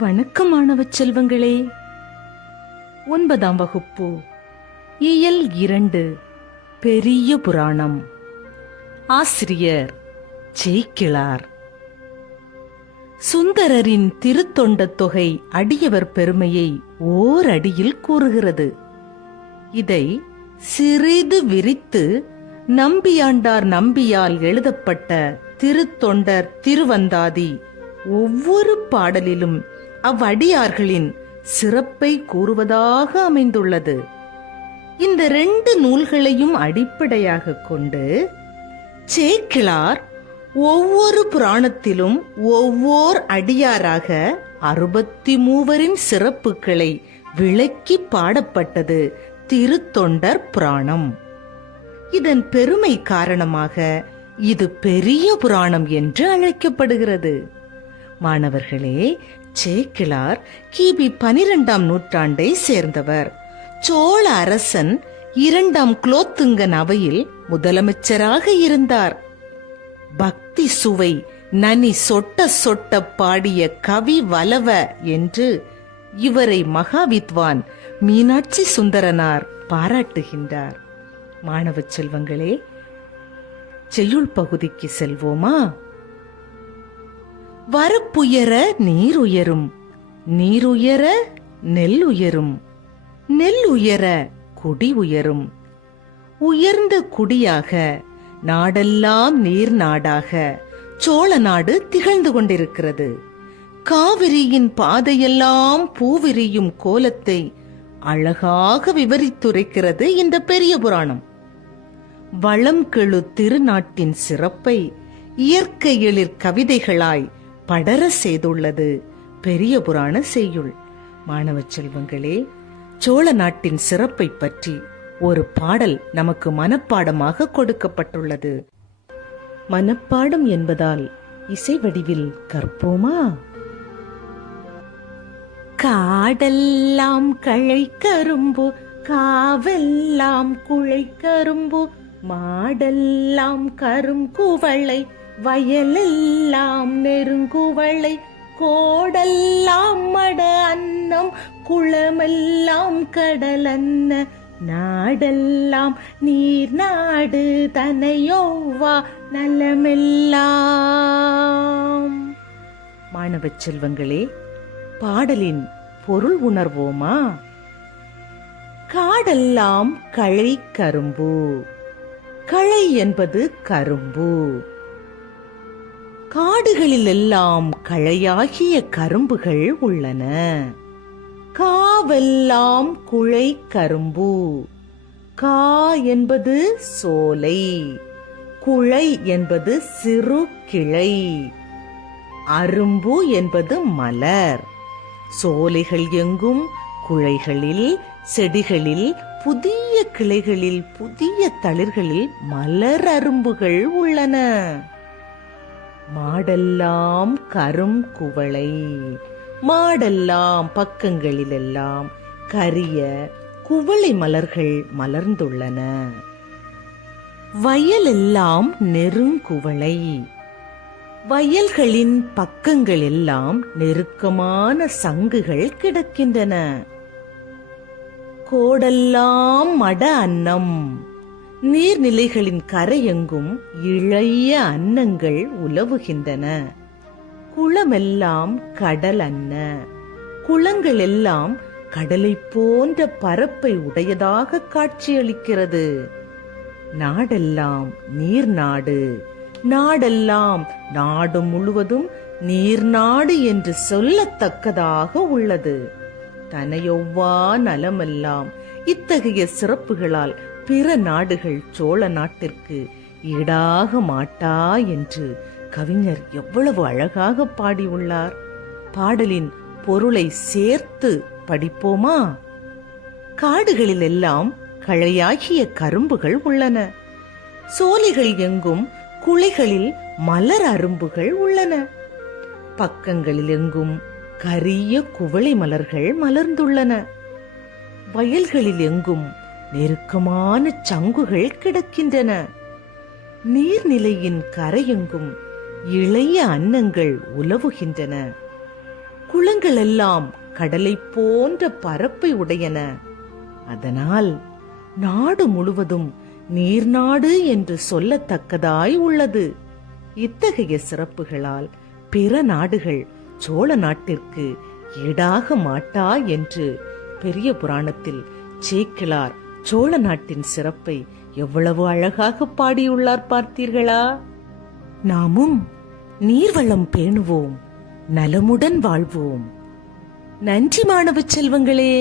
வணக்கம் மாணவ செல்வங்களே. 9ஆம் வகுப்பு இயல் 2 பெரிய புராணம். ஆசிரியர் சேக்கிழார். சுந்தரரின் திருத்தொண்ட தொகை அடியவர் பெருமையை ஓரடியில் கூறுகிறது. இதை சிறிது விரித்து நம்பியாண்டார் நம்பியால் எழுதப்பட்ட திருத்தொண்டர் திருவந்தாதி ஒவ்வொரு பாடலிலும் அவ்வடியார்களின் சிறப்பை கூறுவதாக அமைந்துள்ளது. இந்த 2 நூல்களையும் அடிப்படையாக கொண்டு சேக்கிழார் ஒவ்வொரு புராணத்திலும் ஒவ்வொரு அடியாராக 63 சிறப்புகளை விளக்கி பாடப்பட்டது திருத்தொண்டர் புராணம். இதன் பெருமை காரணமாக இது பெரிய புராணம் என்று அழைக்கப்படுகிறது. மாணவர்களே, சேக்கிழார் கிபி 12ஆம் நூற்றாண்டை சேர்ந்தவர். சோழ அரசன் 2ஆம் குலோத்துங்கன் அவையில் முதலமைச்சராக இருந்தார். பக்தி சுவை நனி சொட்ட சொட்ட பாடிய கவி வலவ என்று இவரை மகாவித்வான் மீனாட்சி சுந்தரனார் பாராட்டுகின்றார். மாணவ செல்வங்களே, செய்யுள் பகுதிக்கு செல்வோமா? வரப்புயர நீருயரும், நீருயர நெல் உயரும், நெல் உயர குடி உயரும், உயர்ந்த குடியாக நாடெல்லாம் நீர் நாடாக சோழ நாடு திகழ்ந்து கொண்டிருக்கிறது. காவிரியின் பாதையெல்லாம் பூவிரியும் கோலத்தை அழகாக விவரித்துரைக்கிறது இந்த பெரிய புராணம். வளம் கெழு திருநாட்டின் சிறப்பை இயற்கை எழிற் கவிதைகளாய் படர செய்துள்ளது பெரிய புராண செய்யுள். மாணவ செல்வங்களே, சோழ நாட்டின் சிறப்பை பற்றி ஒரு பாடல் நமக்கு மனப்பாடமாக கொடுக்கப்பட்டுள்ளது. மனப்பாடம் என்பதால் இசை வடிவில் கற்போமா? காடெல்லாம் களை கரும்பு, காவெல்லாம் குழை கரும்பு, மாடெல்லாம் கரும் குவளை, வயலெல்லாம் நெருங்குவளை, கோடெல்லாம் மட அன்னம், குளமெல்லாம் கடலன்ன, நாடெல்லாம் நீர் நாடு தனையோவா நலமெல்லாம். மாணவ செல்வங்களே, பாடலின் பொருள் உணர்வோமா? காடெல்லாம் களை கரும்பு. களை என்பது கரும்பு. காடுகளில் எல்லாம் களையாகிய கரும்புகள் உள்ளன. காவெல்லாம் குழை கரும்பு. கா என்பது சோலை, குழை என்பது சிறு கிளை, அரும்பு என்பது மலர். சோலைகள் எங்கும் குழைகளில் செடிகளில் புதிய கிளைகளில் புதிய தளிர்களில் மலர் அரும்புகள் உள்ளன. மாடெல்லாம் கரும் குவளை. மாடெல்லாம் பக்கங்களிலெல்லாம் கரிய குவளை மலர்கள் மலர்ந்துள்ளன. வயலெல்லாம் நெருங்குவளை. வயல்களின் பக்கங்கள் எல்லாம் நெருக்கமான சங்குகள் கிடக்கின்றன. கோடெல்லாம் மட அன்னம். நீர்நிலைகளின் கரையெங்கும் இளைய அன்னங்கள் உலவுகின்றன. குளமெல்லாம் கடல் அன்ன. குளங்கள் எல்லாம் கடலை போன்ற பரப்பை உடையதாக காட்சியளிக்கிறது. நாடெல்லாம் நீர் நாடு. நாடெல்லாம் நாடு முழுவதும் நீர் நாடு என்று சொல்லத்தக்கதாக உள்ளது. தனையொவ்வா நலமெல்லாம். இத்தகைய சிறப்புகளால் பிற நாடுகள் சோழ நாட்டிற்கு ஈடாக மாட்டா என்று கவிஞர் எவ்வளவு அழகாக பாடியுள்ளார். பாடலின் பொருளை சேர்த்து படிப்போமா? காடுகளில் எல்லாம் களையாகிய கரும்புகள் உள்ளன. சோலைகள் எங்கும் குளைகளில் மலர் அரும்புகள் உள்ளன. பக்கங்களில் எங்கும் கரிய குவளை மலர்கள் மலர்ந்துள்ளன. வயல்களில் எங்கும் நெருக்கமான சங்குகள் கிடக்கின்றன. நீர்நிலையின் கரையெங்கும் இளைய அன்னங்கள் உலவுகின்றன. குளங்கள் எல்லாம் கடலை போன்ற பரப்பை உடையன. அதனால் நாடு முழுவதும் நீர்நாடு என்று சொல்லத்தக்கதாய் உள்ளது. இத்தகைய சிறப்புகளால் பிற நாடுகள் சோழ நாட்டிற்கு ஈடாக மாட்டா என்று பெரிய புராணத்தில் சேக்கிழார் சோழ நாட்டின் சிறப்பை எவ்வளவு அழகாக பாடியுள்ளார் பார்த்தீர்களா? நாமும் நீர்வளம் பேணுவோம், நலமுடன் வாழ்வோம். நன்றி மாணவ செல்வங்களே.